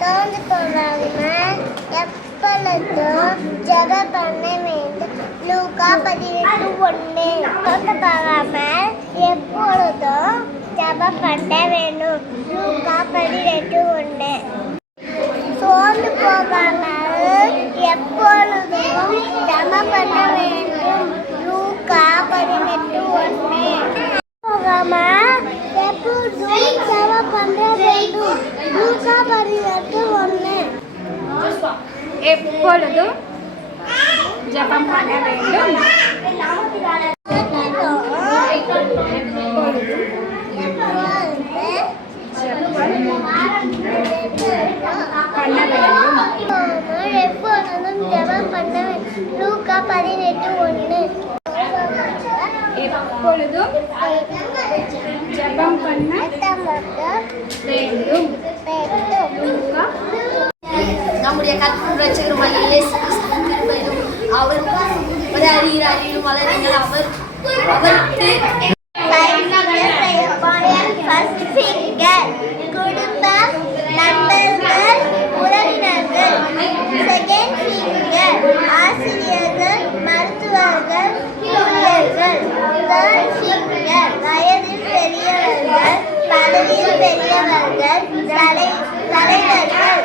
சோர்ந்து போகாமல் எப்பொழுதும் ஜெபம் பண்ண வேண்டும். லூக்கா 18:1. சோர்ந்து போகாமல் எப்பொழுதும் ஜெபம் பண்ண வேண்டும். லூக்கா 18:1. சோர்ந்து போகாமல் எப்பொழுதும் ஜெபம் பண்ண வேண்டும். லூக்கா 18:1. போகாமல் எப்பொழுதும் ஜெபம் பண்ண வேண்டும். லூக்கா 18:1. எப்பொழுதும் ஜெபம் பண்ண வேண்டும். எப்பொழுதும் ஜெபம் பண்ண வேண்டும். லூக்கா 18:1. எப்பொழுதும் ஜெபம் பண்ண வேண்டும். லூக்கா. நம்முடைய கர்த்தரும் இரட்சகருமாகிய இயேசு கிறிஸ்துவின் கிருபையும் அவர் அறிகிறார் வளருங்கள். அவருக்கு குடும்பம், நண்பர்கள், உறவினர்கள். செகண்ட் ஃபிங்கர் ஆசிரியர்கள், மருத்துவர்கள், ஊழியர்கள். தேர்ட் ஃபிங்கர் வயதில் பெரியவர்கள், பதவியில் பெரியவர்கள், தலைவர்கள்.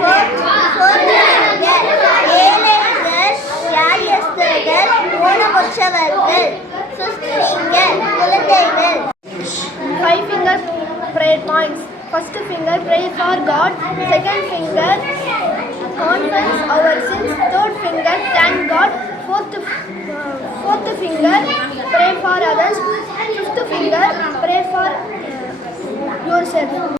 ஃபோர்த் ஃபிங்கர் ஏழைகள், வியாதியஸ்தர்கள், ஊனமுற்றவர்கள். ஃபிஃப்த் ஃபிங்கர் குழந்தைகள். 5 finger prayer points. First finger, pray for God. Second finger, confess our sins. Third finger, thank God. Fourth finger, pray for others. Fifth finger, pray for yourself.